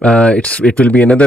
it will be another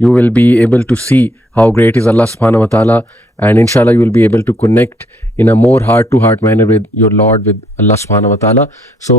you will be able to see how great is Allah subhanahu wa ta'ala, and inshallah you will be able to connect in a more heart to heart manner with your Lord, with Allah subhanahu wa ta'ala. So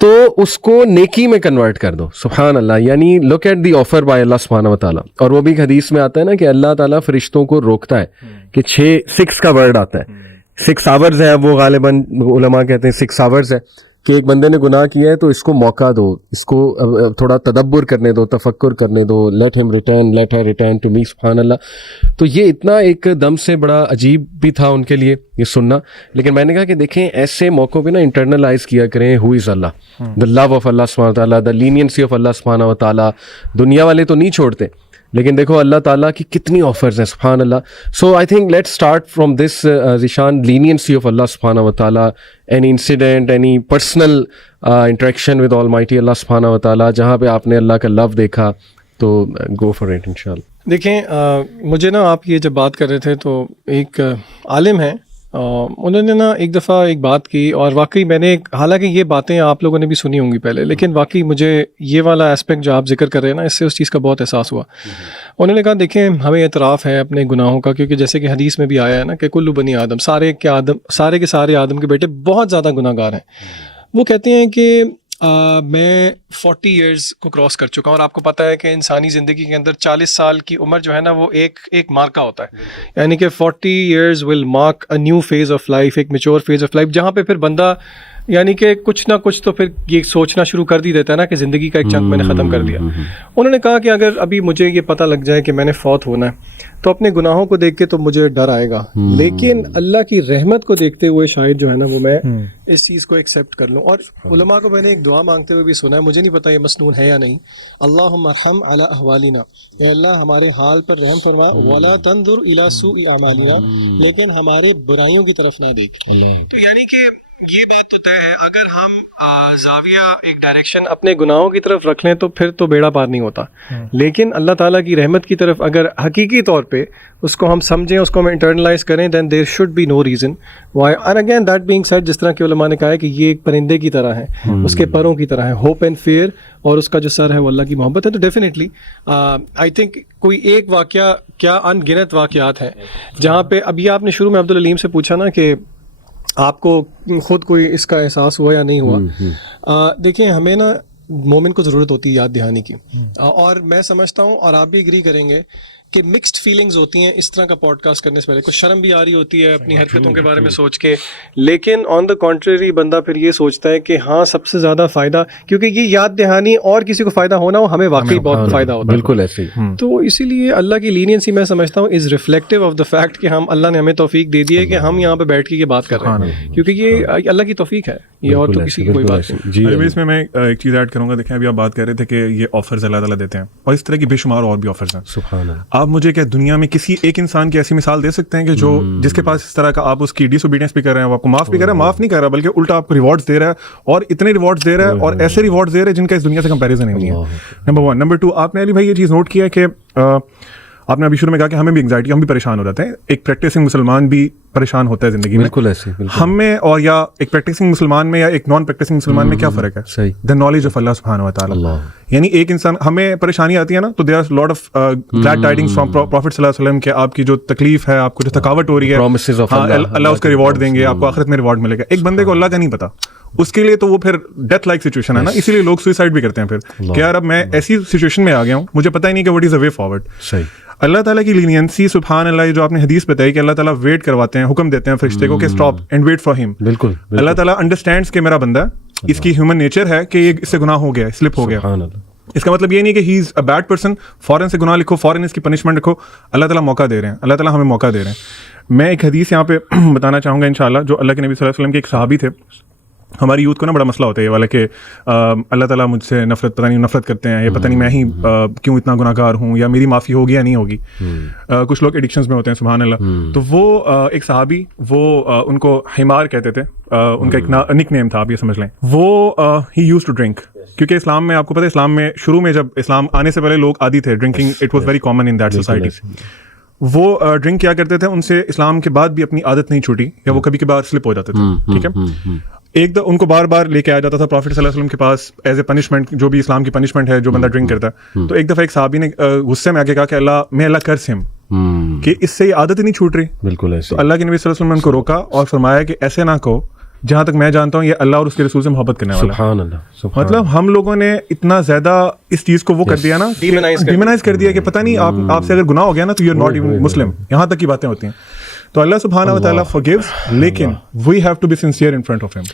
تو اس کو نیکی میں convert کر دو. سبحان اللہ. یعنی look at the offer by اللہ سبحانہ و تعالیٰ. اور وہ بھی ایک حدیث میں آتا ہے نا کہ اللہ تعالیٰ فرشتوں کو روکتا ہے کہ 6 کا ورڈ آتا ہے, 6 آورز ہے, وہ غالباً علماء کہتے ہیں 6 آورز ہے کہ ایک بندے نے گناہ کیا ہے تو اس کو موقع دو, اس کو تھوڑا تدبر کرنے دو, تفکر کرنے دو, let him return, let her return to me. سبحان اللہ. تو یہ اتنا ایک دم سے بڑا عجیب بھی تھا ان کے لیے یہ سننا. لیکن میں نے کہا کہ دیکھیں ایسے موقعوں پہ نا انٹرنلائز کیا کریں ہو از اللہ, دا لو آف اللہ سبحانہ تعالیٰ, دا لینینسی آف اللہ سبحانہ و تعالیٰ. دنیا والے تو نہیں چھوڑتے, لیکن دیکھو اللہ تعالیٰ کی کتنی آفرز ہیں. سبحان اللہ. So I think let start from this Zeeshan, leniency of اللہ سبحانہ و تعالیٰ, any incident, any personal interaction with almighty اللہ سبحانہ و تعالیٰ, جہاں پہ آپ نے اللہ کا لو دیکھا, تو گو فار اٹ انشاءاللہ. دیکھیں مجھے نا آپ یہ جب بات کر رہے تھے تو ایک عالم ہیں, انہوں نے نا ایک دفعہ ایک بات کی, اور واقعی میں نے, حالانکہ یہ باتیں آپ لوگوں نے بھی سنی ہوں گی پہلے, لیکن واقعی مجھے یہ والا اسپیکٹ جو آپ ذکر کر رہے ہیں نا, اس سے اس چیز کا بہت احساس ہوا. انہوں نے کہا دیکھیں ہمیں اعتراف ہے اپنے گناہوں کا, کیونکہ جیسے کہ حدیث میں بھی آیا ہے نا کہ کل بنی آدم, سارے کے سارے آدم کے بیٹے بہت زیادہ گناہ گار ہیں. وہ کہتے ہیں کہ میں 40 ایئرز کو کراس کر چکا ہوں, اور آپ کو پتہ ہے کہ انسانی زندگی کے اندر 40 سال کی عمر جو ہے نا وہ ایک مارکا ہوتا ہے, یعنی کہ 40 years will mark a new phase of life, ایک میچور فیز آف لائف, جہاں پہ پھر بندہ یعنی کہ کچھ نہ کچھ تو پھر یہ سوچنا شروع کر دی دیتا ہے نا کہ زندگی کا ایک چنک میں نے ختم کر دیا. انہوں نے کہا کہ اگر ابھی مجھے یہ پتہ لگ جائے کہ میں نے فوت ہونا ہے تو اپنے گناہوں کو دیکھ کے تو مجھے ڈر آئے گا, لیکن اللہ کی رحمت کو دیکھتے ہوئے شاید جو ہے نا وہ میں اس چیز کو ایکسیپٹ کر لوں. اور علماء کو میں نے ایک دعا مانگتے ہوئے بھی سنا ہے, مجھے نہیں پتا یہ مسنون ہے یا نہیں, اللہم ارحم علی احوالنا, اے اللہ ہمارے حال پر رحم فرما, ولا تنظر الی سوء اعمالنا, لیکن ہمارے برائیوں کی طرف نہ دیکھ. تو یعنی کہ یہ بات تو طے ہے, اگر ہم زاویہ ایک ڈائریکشن اپنے گناہوں کی طرف رکھ لیں تو پھر تو بیڑا پار نہیں ہوتا, لیکن اللہ تعالیٰ کی رحمت کی طرف اگر حقیقی طور پہ اس کو ہم سمجھیں, اس کو ہم انٹرنلائز کریں, then there should be no reason why. And again that being said, جس طرح کہ علماء نے کہا ہے کہ یہ ایک پرندے کی طرح ہے, اس کے پروں کی طرح ہے, ہوپ اینڈ فیئر, اور اس کا جو سر ہے وہ اللہ کی محبت ہے. تو ڈیفینیٹلی آئی تھنک کوئی ایک واقعہ, کیا ان گنت واقعات ہیں جہاں پہ ابھی آپ نے شروع میں عبدالعلیم سے پوچھا نا کہ آپ کو خود کوئی اس کا احساس ہوا یا نہیں ہوا. دیکھیں ہمیں نا مومن کو ضرورت ہوتی ہے یاد دہانی کی, اور میں سمجھتا ہوں اور آپ بھی اگری کریں گے کہ مکسڈ فیلنگز ہوتی ہیں اس طرح کا پوڈ کاسٹ کرنے سے پہلے. کچھ شرم بھی آ رہی ہوتی ہے اپنی حرکتوں کے بارے میں سوچ کے, لیکن آن دا کنٹریری بندہ پھر یہ سوچتا ہے کہ ہاں سب سے زیادہ فائدہ, کیونکہ یہ یاد دہانی اور کسی کو فائدہ ہونا ہو, ہمیں واقعی بہت فائدہ ہوتا ہے. بالکل ایسے ہی. تو اسی لیے اللہ کی لینینسی میں سمجھتا ہوں از ریفلیکٹیو آف دا فیکٹ کہ ہم, اللہ نے ہمیں توفیق دے دی ہے کہ ہم یہاں پہ بیٹھ کے یہ بات کر رہے ہیں, کیونکہ یہ اللہ کی توفیق ہے, یہ اور تو کسی کی کوئی بات نہیں. جی اس میں ایک چیز ایڈ کروں گا. دیکھیں ابھی آپ بات کر رہے تھے کہ یہ آفرز اللہ تعالیٰ دیتے ہیں, اور اس طرح کی بے شمار اور بھی آفرز ہیں. سبحان اللہ. آپ مجھے کیا دنیا میں کسی ایک انسان کی ایسی مثال دے سکتے ہیں کہ جو جس کے پاس اس طرح کا, آپ اس کی ڈس اوبیڈینس بھی کر رہے ہیں, وہ آپ کو معاف بھی کر رہا ہے, معاف نہیں کر رہا بلکہ الٹا آپ کو ریوارڈز دے رہا ہے, اور اتنے ریوارڈز دے رہا ہے, اور ایسے ریوارڈز دے رہے ہیں جن کا اس دنیا سے کمپیریزن ہی نہیں ہے. نمبر 1. نمبر 2, آپ نے علی بھائی یہ چیز نوٹ کیا ہے کہ آپ نے ابھی شروع میں کہا کہ ہمیں بھی انگزائٹی, ہم بھی پریشان ہو جاتے ہیں. ایک پریکٹسنگ مسلمان بھی پریشان ہوتا ہے زندگی میں. بالکل ایسے. ہم میں اور یا ایک پریکٹسنگ مسلمان میں یا ایک نان پریکٹسنگ مسلمان میں کیا فرق ہے؟ صحیح. دا نالج آف اللہ سبحانہ و تعالیٰ. یعنی ایک انسان, ہمیں پریشانی آتی ہے نا, تو there are lot of glad tidings from prophet صلی اللہ علیہ وسلم کہ آپ کی جو تکلیف ہے, آپ کو جو تھکاوٹ ہو رہی ہے, اللہ اس کا ریوارڈ دیں گے, آپ کو آخرت میں ریوارڈ ملے گا. ایک بندے کو اللہ کا نہیں پتا, اس کے لیے تو وہ پھر ڈیتھ لائک سچویشن ہے نا, اسی لیے لوگ سوئسائڈ بھی کرتے ہیں پھر کہ یار اب میں ایسی سچویشن میں آ گیا ہوں, مجھے پتہ ہی نہیں کہ what is a way forward. صحیح. اللہ تعالیٰ کی لینینسی, سبحان اللہ, جو آپ نے حدیث بتائی کہ اللہ تعالیٰ ویٹ کرواتے ہیں, حکم دیتے ہیں فرشتے کو کہ اسٹاپ اینڈ ویٹ فار ہم. بالکل. اللہ تعالیٰ انڈرسٹینڈس کہ میرا بندہ, اس کی ہیومن نیچر ہے کہ یہ اس سے گناہ ہو گیا, سلپ ہو گیا. اس کا مطلب یہ نہیں کہ ہی از اے بیڈ پرسن, فوراً سے گناہ لکھو, فوراً اس کی پنشمنٹ رکھو. اللہ تعالیٰ موقع دے رہے ہیں, اللہ تعالیٰ ہمیں موقع دے رہے ہیں. میں ایک حدیث یہاں پہ بتانا چاہوں گا انشاءاللہ, جو اللہ کے نبی صلی اللہ علیہ وسلم کے ایک صحابی تھے. ہماری یوتھ کو نا بڑا مسئلہ ہوتا ہے یہ والا کہ اللہ تعالیٰ مجھ سے نفرت, پتہ نہیں نفرت کرتے ہیں, یہ پتہ نہیں میں ہی کیوں اتنا گناہ گار ہوں, یا میری معافی ہوگی یا نہیں ہوگی. کچھ لوگ ایڈکشنز میں ہوتے ہیں, سبحان اللہ. تو وہ ایک صحابی, وہ ان کو حمار کہتے تھے, ان کا ایک نک نیم تھا, آپ یہ سمجھ لیں. وہ ہی یوز ٹو ڈرنک, کیونکہ اسلام میں آپ کو پتہ ہے, اسلام میں شروع میں جب اسلام آنے سے پہلے لوگ عادی تھے drinking, it was very common in that society. وہ ڈرنک کیا کرتے تھے, ان سے اسلام کے بعد بھی اپنی عادت نہیں چھوٹی, یا وہ کبھی کبھار سلپ ہو جاتے تھے. ٹھیک ہے. ایک ان کو بار بار لے کے آیا جاتا تھا پروفٹ صلی اللہ علیہ وسلم کے پاس ایز اے پنشمنٹ, جو بھی اسلام کی پنشمنٹ ہے جو بندہ ڈرنک کرتا ہے. تو ایک دفعہ ایک صحابی نے غصے میں آ کے کہا کہ اللہ کرس ہم, کہ اس سے یہ عادت ہی نہیں چھوٹ رہی. بالکل ایسے. تو اللہ کے نبی صلی اللہ علیہ وسلم نے ان کو روکا اور فرمایا کہ ایسے نہ کہو, جہاں تک میں جانتا ہوں یہ اللہ اور اس کے رسول سے محبت کرنے والا ہے. سبحان اللہ, سبحان مطلب ہم لوگوں نے اتنا زیادہ اس چیز کو وہ کر دیا نا, ڈیمونائز کر دیا کہ پتہ نہیں آپ سے اگر گناہ ہو گیا نا تو یو آر ناٹ ایون مسلم, یہاں تک کی باتیں ہوتی ہیں. تو اللہ سبحانہ و تعالیٰ forgives, لیکن we have to be sincere in front of him.